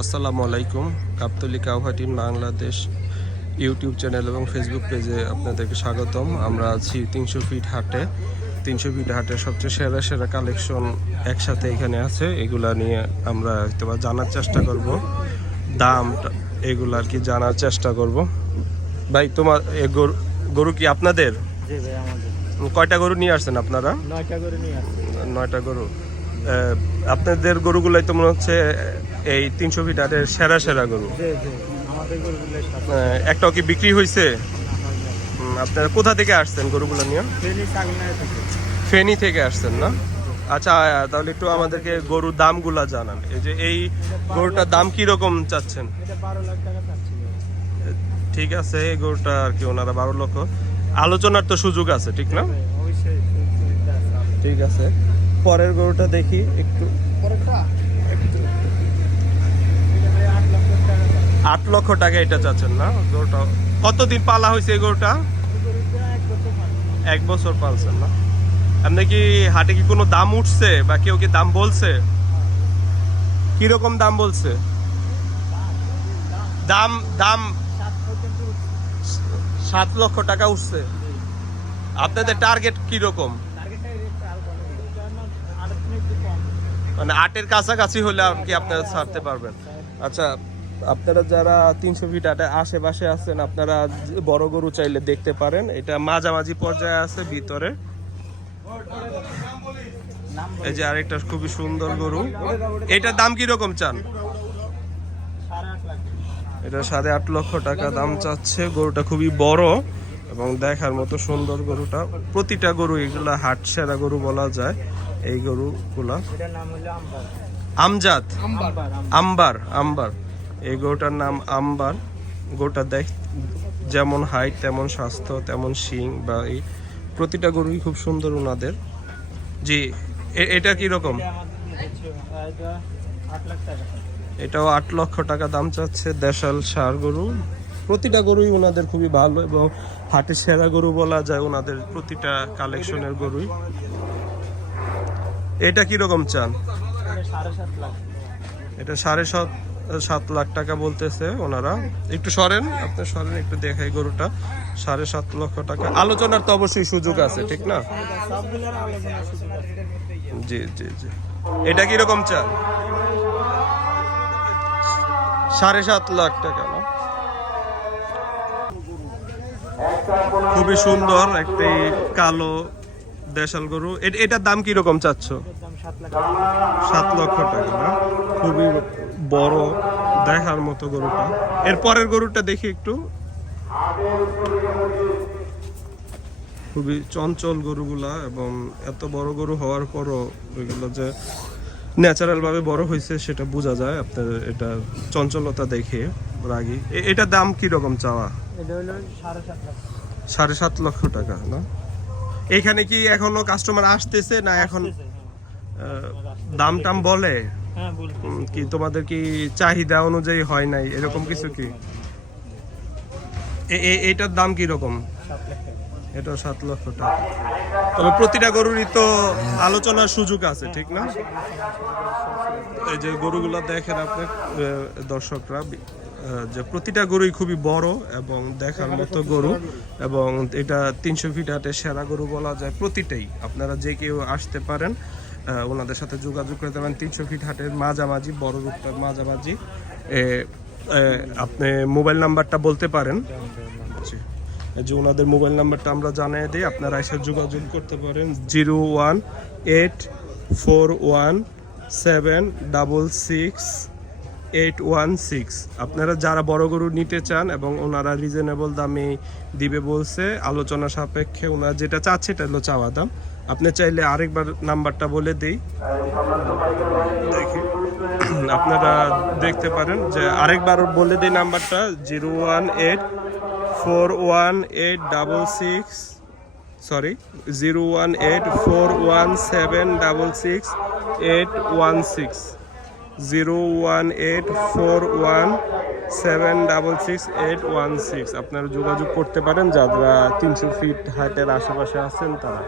আসসালামু আলাইকুম। কাপ্তলি কাউহাটিন বাংলাদেশ ইউটিউব চ্যানেল এবং ফেসবুক পেজে আপনাদেরকে স্বাগতম। আমরা আছি তিনশো ফিট হাটে। তিনশো ফিট হাটের সবচেয়ে সেরা সেরা কালেকশন একসাথে এখানে আছে। এগুলা নিয়ে আমরা হয়তো বা জানার চেষ্টা করব। দাম এগুলো আর কি জানার চেষ্টা করব। ভাই তোমার এ গরু গরু কি আপনাদের? কয়টা গরু নিয়ে আসছেন আপনারা? নয়টা করে নিয়ে নয়টা গরু। আপনাদের গরুগুলাই তো মনে হচ্ছে এই তিনশো ফিট হাটের সেরা সেরা গরু। একটাও কি বিক্রি হয়েছে আপনারা কোথা থেকে আসছেন গরুগুলো নিয়ে? ফেনী থেকে। আসছেন না? আচ্ছা তাহলে একটু আমাদেরকে গরুর দামগুলা জানান। এই যে এই গরুটার দাম কি রকম চাচ্ছেন ঠিক আছে এই গরুটা আর কি ওনারা বারো লক্ষ। আলোচনার তো সুযোগ আছে ঠিক না। ঠিক আছে। পরের গরুটা দেখি একটু। আট লক্ষ টাকা আট লক্ষ টাকা এটা চাচ্ছেন না? গরুটা কতদিন পালা হয়েছে এই গরুটা? এক বছর পালছেন না। আপনি কি হাটে কি কোনো দাম উঠছে বা কেউ কি দাম বলছে? কীরকম দাম বলছে? দাম দাম সাত লক্ষ টাকা উঠছে। আপনাদের টার্গেট কীরকম টার্গেটটা এই রেটটা আর বলে দিই। কারণ আটের থেকে একটু কম। মানে আটের কাছাকাছি হলে আর কি আপনারা ছাড়তে পারবেন? আচ্ছা আপনারা যারা তিনশো ফিট আটে আশেপাশে আছেন, আপনারা বড় গরু চাইলে দেখতে পারেন। এটা মাঝামাঝি পর্যায়ে আছে, ভিতরে। এই যে আরেকটা খুবই সুন্দর গরু। এটার দাম কীরকম চান? এটা সাড়ে আট লক্ষ টাকা দাম চাচ্ছে। গরুটা খুবই বড়। এবং দেখার মতো সুন্দর গরুটা। প্রতিটা গরু এগুলা হাট সেরা গরু বলা যায়, এই গরুগুলা। আমজাদ আম্বার আম্বার। এই গরুটার নাম আম্বার। গরুটা দেখ, যেমন হাইট তেমন স্বাস্থ্য, তেমন শিং বা এই প্রতিটা গরুই খুব সুন্দর ওনাদের। জি এটা লাখ টাকা এটাও আট লক্ষ টাকা দাম চাচ্ছে দেশাল সার গরু। প্রতিটা গরুই ওনাদের খুবই ভালো এবং হাটে সেরা গরু বলা যায় ওনাদের প্রতিটা কালেকশনের গরুই। এটা কীরকম চান? এটা সাড়ে সাত সাত লাখ টাকা বলতেছে ওনারা। একটু সরেন আপনি সরেন, একটু দেখাই গরুটা। সাড়ে সাত লক্ষ টাকা। আলোচনার তো অবশ্যই সুযোগ আছে, ঠিক না? জি জি জি। এটা কীরকম চান? সাড়ে সাত লাখ টাকা না খুবই সুন্দর একটি কালো দেশাল গরু। এটার দাম কীরকম চাচ্ছ? সাত লক্ষ টাকা না? খুবই বড় দেখার মতো গরুটা। এর পরের গরুটা দেখি একটু। খুবই চঞ্চল গরুগুলা এবং এত বড় গরু হওয়ার পরও ওইগুলো যে ন্যাচারাল ভাবে বড় হয়েছে সেটা বোঝা যায়। আপনার এটা চঞ্চলতা দেখে রাগি। এটার দাম কীরকম চাওয়া? সাড়ে সাত সাড়ে সাত লক্ষ টাকা না? এখানে কি এখনও কাস্টমার আসতেছে না এখন হ্যাঁ। দাম টাম বলে? হ্যাঁ কি তোমাদের কি চাহিদা অনুযায়ী হয় নাই? এরকম কিছু কি? এটার দাম কি রকম এটা সাত লক্ষ টাকা। তবে প্রতিটা গরুরই তো আলোচনার সুযোগ আছে ঠিক না? এই যে গরুগুলো দেখেন আপনার দর্শকরা যে প্রতিটা গরুই খুবই বড় এবং দেখার মতো গরু এবং এটা তিনশো ফিট হাটে সেরা গরু বলা যায় প্রতিটাই। আপনারা যে কেউ আসতে পারেন ওনাদের সাথে যোগাযোগ করতে পারেন তিনশো ফিট হাটের মাঝামাঝি, বড় রূপটার মাঝামাঝি। আপনি মোবাইল নাম্বারটা বলতে পারেন। যে ওনাদের মোবাইল নাম্বারটা আমরা জানিয়ে দিই, আপনারা এসে যোগাযোগ করতে পারেন। Zero one eight four one seven double six eight one six আপনারা যারা বড় গরু নিতে চান এবং ওনারা রিজনেবল দামে দিবে বলছে, আলোচনা সাপেক্ষে ওনারা যেটা চাচ্ছে এটা হলো চাওয়া দাম। আপনি চাইলে আরেকবার নাম্বারটা বলে দিই। আপনারা দেখতে পারেন যে আরেকবার বলে দিই নাম্বারটা zero one eight four one eight double six sorry zero one eight four one seven double six eight one six zero one eight four one seven double six eight one six. আপনারা যোগাযোগ করতে পারেন, যারা তিনশো fit হাইটের আশেপাশে আছেন তারা।